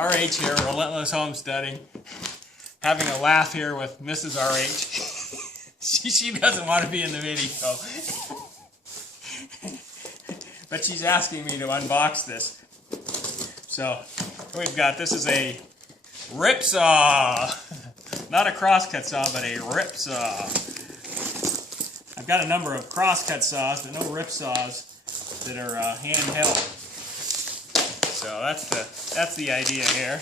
RH here, Relentless Homesteading, having a laugh here with Mrs. RH. she doesn't want to be in the video, but she's asking me to unbox this. So we've got, this is a rip saw, not a crosscut saw, but a rip saw. I've got a number of crosscut saws, but no rip saws that are handheld. So that's the idea here.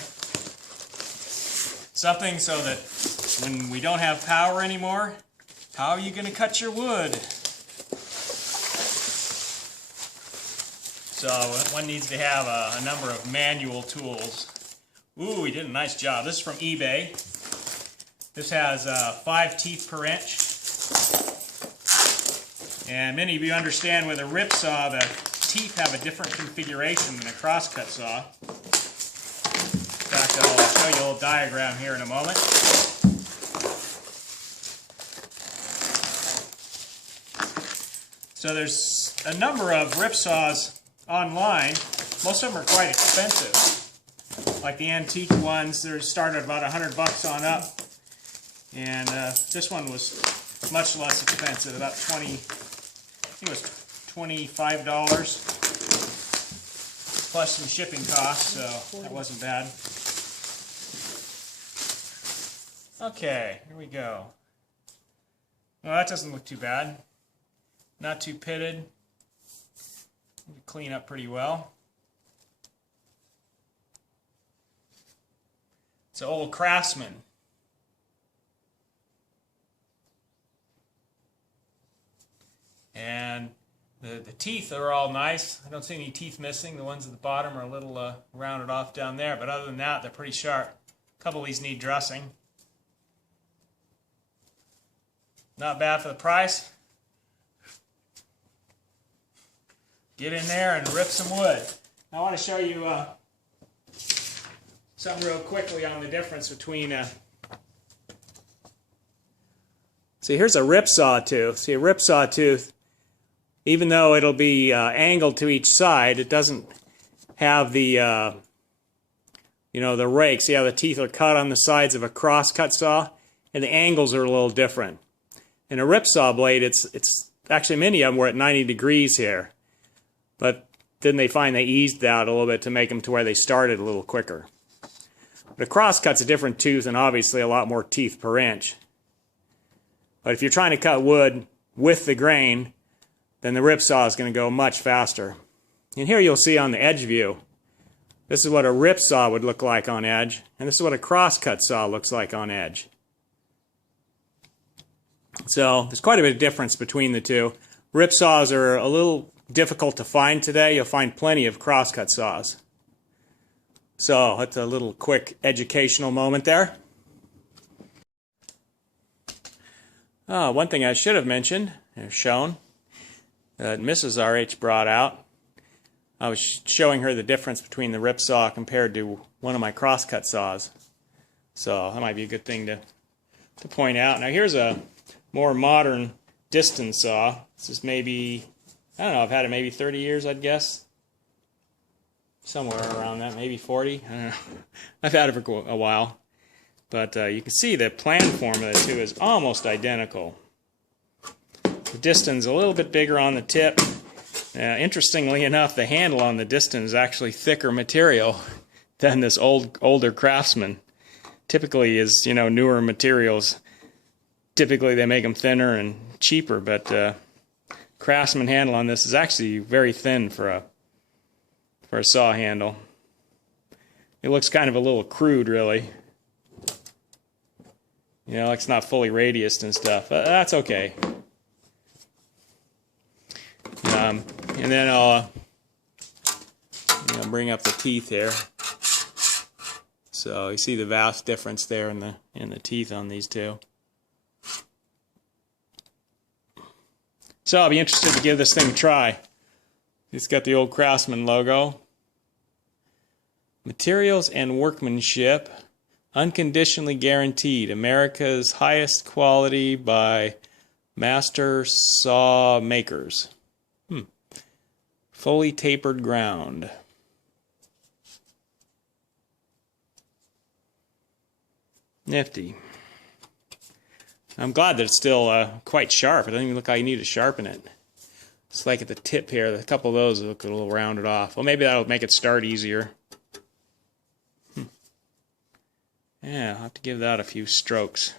Something so that when we don't have power anymore, how are you going to cut your wood? So one needs to have a number of manual tools. Ooh, we did a nice job. This is from eBay. This has 5 teeth per inch. And many of you understand with a rip saw, the teeth have a different configuration than a crosscut saw. In fact, I'll show you a little diagram here in a moment. So there's a number of rip saws online. Most of them are quite expensive. Like the antique ones, they're started at about $100 on up. And this one was much less expensive, about I think it was $25 plus some shipping costs, so that wasn't bad. Okay, here we go. Well, that doesn't look too bad. Not too pitted. Clean up pretty well. It's an old Craftsman. And the teeth are all nice. I don't see any teeth missing. The ones at the bottom are a little rounded off down there, but other than that, they're pretty sharp. A couple of these need dressing. Not bad for the price. Get in there and rip some wood. I want to show you something real quickly on the difference between See, here's a rip saw tooth. See, a rip saw tooth, even though it'll be angled to each side, it doesn't have the the rake. See how the teeth are cut on the sides of a crosscut saw, and the angles are a little different. In a rip saw blade, it's actually many of them were at 90 degrees here, but then they find they eased out a little bit to make them to where they started a little quicker. But a crosscut's a different tooth and obviously a lot more teeth per inch. But if you're trying to cut wood with the grain, then the rip saw is going to go much faster. And here you'll see on the edge view, this is what a rip saw would look like on edge, and this is what a crosscut saw looks like on edge. So there's quite a bit of difference between the two. Rip saws are a little difficult to find today. You'll find plenty of crosscut saws. So that's a little quick educational moment there. One thing I should have mentioned, or shown, that Mrs. RH brought out. I was showing her the difference between the rip saw compared to one of my crosscut saws. So that might be a good thing to point out. Now here's a more modern didn saw. This is maybe, I don't know, I've had it maybe 30 years, I'd guess. Somewhere around that, maybe 40. I don't know. I've had it for a while. But you can see the plan form of the two is almost identical. The didn's a little bit bigger on the tip. Interestingly enough, the handle on the didn is actually thicker material than this older Craftsman. Typically is, newer materials. Typically they make them thinner and cheaper, but Craftsman handle on this is actually very thin for a saw handle. It looks kind of a little crude, really. Like it's not fully radiused and stuff. That's okay. And then I'll bring up the teeth here. So you see the vast difference there in the teeth on these two. So I'll be interested to give this thing a try. It's got the old Craftsman logo. Materials and workmanship. Unconditionally guaranteed. America's highest quality by master saw makers. Fully tapered ground. Nifty. I'm glad that it's still quite sharp. It doesn't even look like you need to sharpen it. It's like at the tip here, a couple of those look a little rounded off. Well, maybe that'll make it start easier. Yeah, I'll have to give that a few strokes.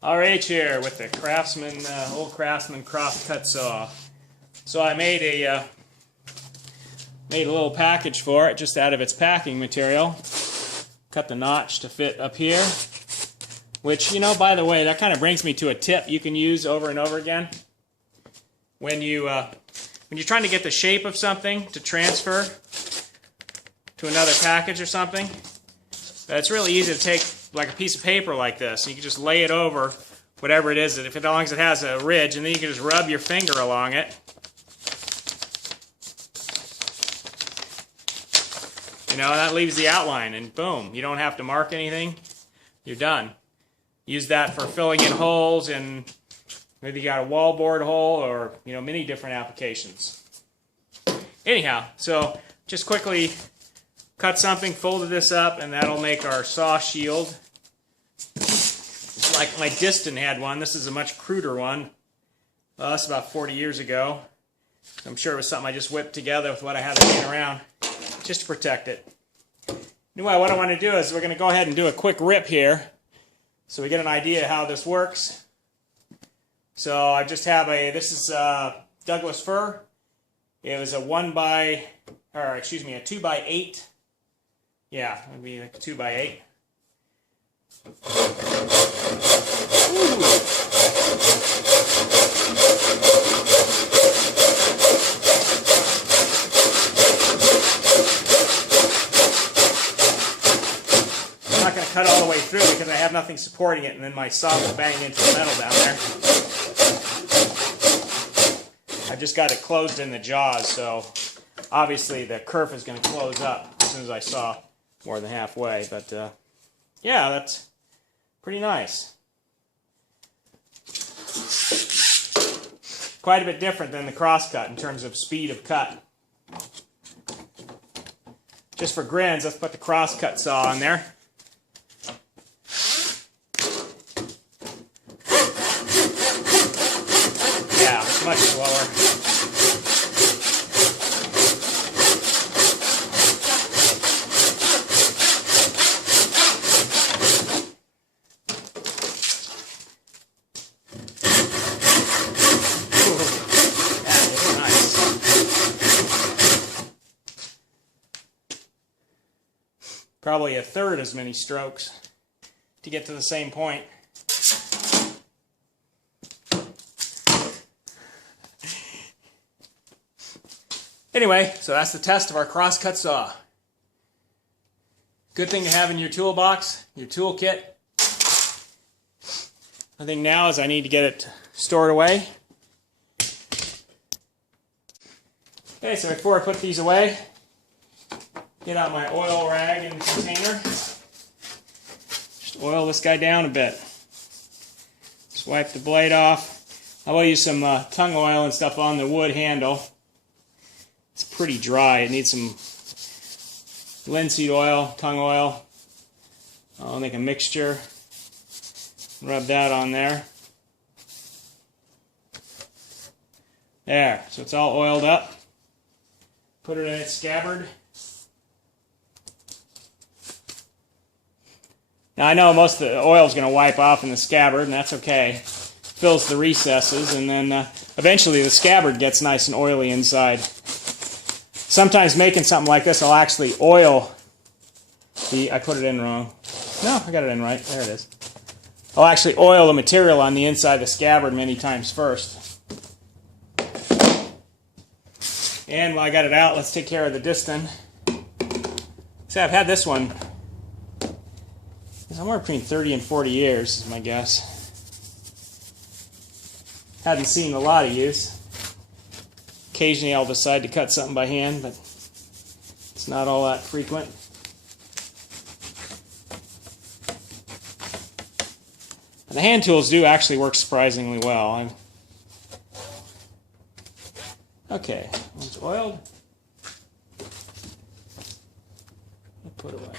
RH here with the Craftsman, old Craftsman cross-cut saw. So I made a little package for it, just out of its packing material. Cut the notch to fit up here. Which, you know, by the way, that kind of brings me to a tip you can use over and over again. When you're trying to get the shape of something to transfer to another package or something, it's really easy to take like a piece of paper like this. You can just lay it over whatever it is, as long as it has a ridge, and then you can just rub your finger along it. You know, that leaves the outline, and boom, you don't have to mark anything. You're done. Use that for filling in holes, and maybe you got a wallboard hole, or, you know, many different applications. Anyhow, so just quickly cut something, folded this up, and that'll make our saw shield. Like my didn had one. This is a much cruder one. Well, that's about 40 years ago. I'm sure it was something I just whipped together with what I had laying around, just to protect it. Anyway, what I want to do is we're going to go ahead and do a quick rip here, so we get an idea how this works. So I just have this is Douglas fir. It was a 2x8. Yeah, it would be like a 2x8. I'm not going to cut all the way through because I have nothing supporting it, and then my saw will bang into the metal down there. I've just got it closed in the jaws, so obviously the kerf is going to close up as soon as I saw more than halfway. But yeah, that's pretty nice. Quite a bit different than the crosscut in terms of speed of cut. Just for grins, let's put the crosscut saw on there. Yeah, it's much slower. Probably a third as many strokes to get to the same point. Anyway, so that's the test of our crosscut saw. Good thing to have in your toolbox, your toolkit. I think now is I need to get it stored away. Okay, so before I put these away, get out my oil rag and container. Just oil this guy down a bit. Just wipe the blade off. I will use some tung oil and stuff on the wood handle. It's pretty dry. It needs some linseed oil, tung oil. I'll make a mixture. Rub that on there. There. So it's all oiled up. Put it in its scabbard. Now I know most of the oil is going to wipe off in the scabbard, and that's okay. Fills the recesses, and then eventually the scabbard gets nice and oily inside. Sometimes making something like this, I'll actually oil the... I put it in wrong. No, I got it in right. There it is. I'll actually oil the material on the inside of the scabbard many times first. And while I got it out, let's take care of the didn. See, I've had this one somewhere between 30 and 40 years, is my guess. Hadn't seen a lot of use. Occasionally I'll decide to cut something by hand, but it's not all that frequent. The hand tools do actually work surprisingly well. Okay, it's oiled. I'll put it away.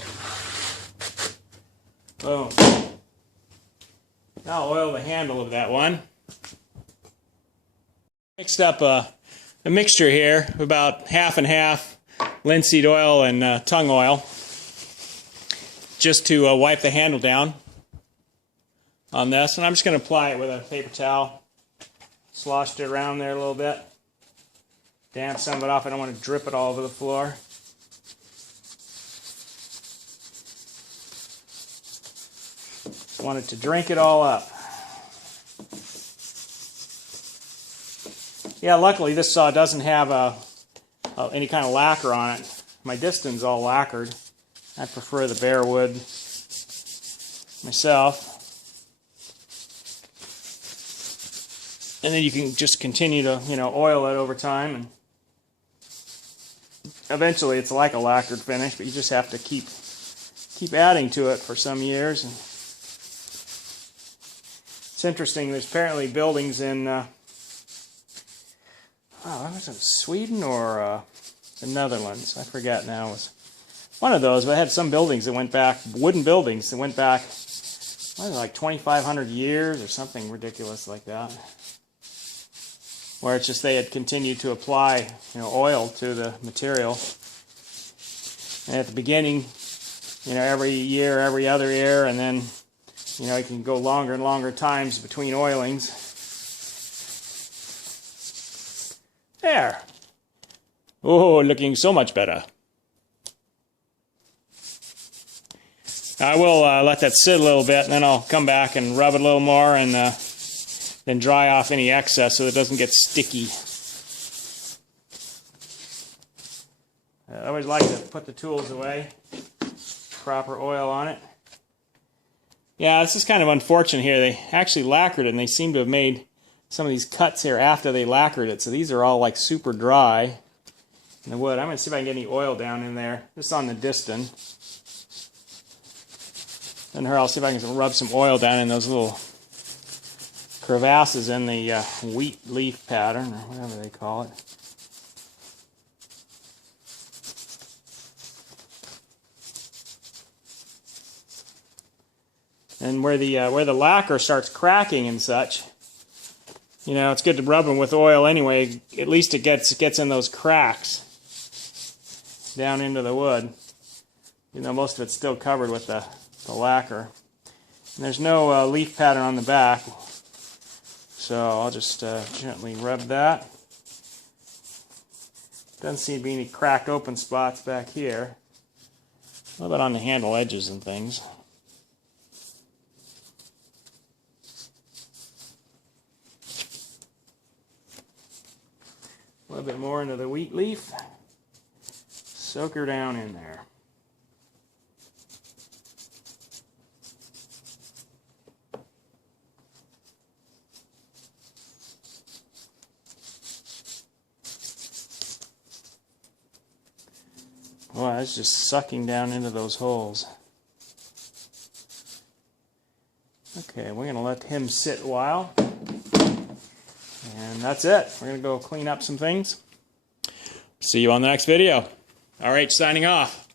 Boom. Now I'll oil the handle of that one. Mixed up a mixture here, about half and half linseed oil and tung oil, just to wipe the handle down on this. And I'm just going to apply it with a paper towel. Sloshed it around there a little bit. Damp some of it off. I don't want to drip it all over the floor. Want it to drink it all up. Yeah, luckily this saw doesn't have any kind of lacquer on it. My Diston's all lacquered. I prefer the bare wood myself. And then you can just continue to, oil it over time, and eventually it's like a lacquered finish, but you just have to keep adding to it for some years. And it's interesting, there's apparently buildings in was it Sweden or the Netherlands? I forget now. It was one of those, but it had some buildings that went back, wooden buildings that went back, like 2,500 years or something ridiculous like that. Where it's just they had continued to apply, oil to the material. And at the beginning, every year, every other year, and then, you can go longer and longer times between oilings. There. Oh, looking so much better. I will let that sit a little bit, and then I'll come back and rub it a little more, and then dry off any excess so it doesn't get sticky. I always like to put the tools away. Proper oil on it. Yeah, this is kind of unfortunate here. They actually lacquered it, and they seem to have made some of these cuts here after they lacquered it. So these are all like super dry in the wood. I'm going to see if I can get any oil down in there. Just on the Diston. And I'll see if I can rub some oil down in those little crevasses in the wheat leaf pattern, or whatever they call it. And where the lacquer starts cracking and such, it's good to rub them with oil anyway. At least it gets in those cracks down into the wood. Most of it's still covered with the lacquer. And there's no leaf pattern on the back, so I'll just gently rub that. Doesn't seem to be any cracked open spots back here. A little bit on the handle edges and things. A little bit more into the wheat leaf. Soak her down in there. Wow, it's just sucking down into those holes. Okay, we're going to let him sit a while. And that's it. We're going to go clean up some things. See you on the next video. All right, signing off.